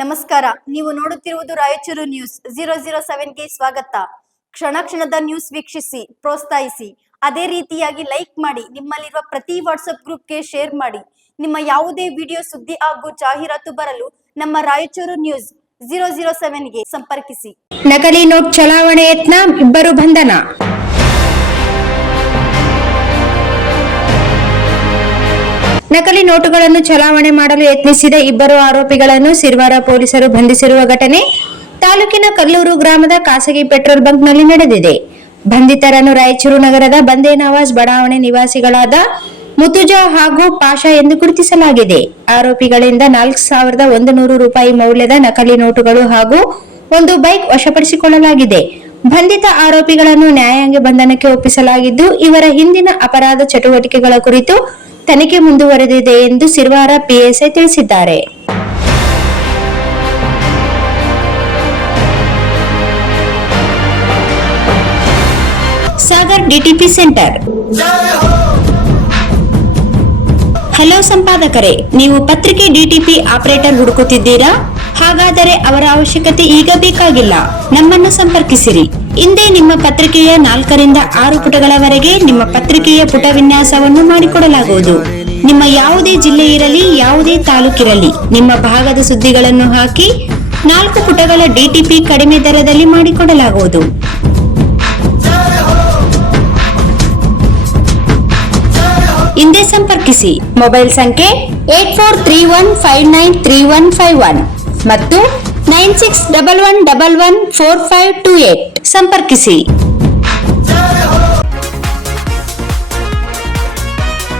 ನಮಸ್ಕಾರ. ನೀವು ನೋಡುತ್ತಿರುವುದು ರಾಯಚೂರು ನ್ಯೂಸ್ 007ಗೆ ಸ್ವಾಗತ. ಕ್ಷಣ ಕ್ಷಣದ ನ್ಯೂಸ್ ವೀಕ್ಷಿಸಿ, ಪ್ರೋತ್ಸಾಹಿಸಿ. ಅದೇ ರೀತಿಯಾಗಿ ಲೈಕ್ ಮಾಡಿ, ನಿಮ್ಮಲ್ಲಿರುವ ಪ್ರತಿ ವಾಟ್ಸ್ಆಪ್ ಗ್ರೂಪ್ಗೆ ಶೇರ್ ಮಾಡಿ. ನಿಮ್ಮ ಯಾವುದೇ ವಿಡಿಯೋ, ಸುದ್ದಿ ಹಾಗೂ ಜಾಹೀರಾತು ಬರಲು ನಮ್ಮ ರಾಯಚೂರು ನ್ಯೂಸ್ 007ಗೆ ಸಂಪರ್ಕಿಸಿ. ನಕಲಿ ನೋಟ್ ಚಲಾವಣೆ ಯತ್ನ, ಇಬ್ಬರು ಬಂಧನ. ನಕಲಿ ನೋಟುಗಳನ್ನು ಚಲಾವಣೆ ಮಾಡಲು ಯತ್ನಿಸಿದ ಇಬ್ಬರು ಆರೋಪಿಗಳನ್ನು ಸಿರವಾರ ಪೊಲೀಸರು ಬಂಧಿಸಿರುವ ಘಟನೆ ತಾಲೂಕಿನ ಕಲ್ಲೂರು ಗ್ರಾಮದ ಖಾಸಗಿ ಪೆಟ್ರೋಲ್ ಬಂಕ್ನಲ್ಲಿ ನಡೆದಿದೆ. ಬಂಧಿತರನ್ನು ರಾಯಚೂರು ನಗರದ ಬಂದೇ ನವಾಜ್ ಬಡಾವಣೆ ನಿವಾಸಿಗಳಾದ ಮುತುಜಾ ಹಾಗೂ ಪಾಷಾ ಎಂದು ಗುರುತಿಸಲಾಗಿದೆ. ಆರೋಪಿಗಳಿಂದ 4,100 ರೂಪಾಯಿ ಮೌಲ್ಯದ ನಕಲಿ ನೋಟುಗಳು ಹಾಗೂ ಒಂದು ಬೈಕ್ ವಶಪಡಿಸಿಕೊಳ್ಳಲಾಗಿದೆ. ಬಂಧಿತ ಆರೋಪಿಗಳನ್ನು ನ್ಯಾಯಾಂಗ ಬಂಧನಕ್ಕೆ ಒಪ್ಪಿಸಲಾಗಿದ್ದು, ಇವರ ಹಿಂದಿನ ಅಪರಾಧ ಚಟುವಟಿಕೆಗಳ ಕುರಿತು ತನಿಖೆ ಮುಂದುವರೆದಿದೆ ಎಂದು ಸಿರವಾರ ಪಿಎಸ್ಐ ತಿಳಿಸಿದ್ದಾರೆ. Sagar DTP centre. ಹಲೋ ಸಂಪಾದಕರೇ, ನೀವು ಪತ್ರಿಕೆ ಡಿಟಿಪಿ ಆಪರೇಟರ್ ಹುಡುಕುತ್ತಿದ್ದೀರಾ? ಹಾಗಾದರೆ ಅವರ ಅವಶ್ಯಕತೆ ಈಗ ಬೇಕಾಗಿಲ್ಲ. ನಮ್ಮನ್ನು ಸಂಪರ್ಕಿಸಿರಿ. ಇಂದೇ ನಿಮ್ಮ ಪತ್ರಿಕೆಯ 4 ರಿಂದ 6 ಪುಟಗಳವರೆಗೆ ನಿಮ್ಮ ಪತ್ರಿಕೆಯ ಪುಟ ವಿನ್ಯಾಸವನ್ನು ಮಾಡಿಕೊಡಲಾಗುವುದು. ನಿಮ್ಮ ಯಾವುದೇ ಜಿಲ್ಲೆ ಇರಲಿ, ಯಾವುದೇ ತಾಲೂಕಿರಲಿ, ನಿಮ್ಮ ಭಾಗದ ಸುದ್ದಿಗಳನ್ನು ಹಾಕಿ 4 ಪುಟಗಳ ಡಿಟಿಪಿ ಕಡಿಮೆ ದರದಲ್ಲಿ ಮಾಡಿಕೊಡಲಾಗುವುದು. ಇಂದೇ ಸಂಪರ್ಕಿಸಿ. ಮೊಬೈಲ್ ಸಂಖ್ಯೆ 8431593151 ಮತ್ತು 9611114528 ಸಂಪರ್ಕಿಸಿ.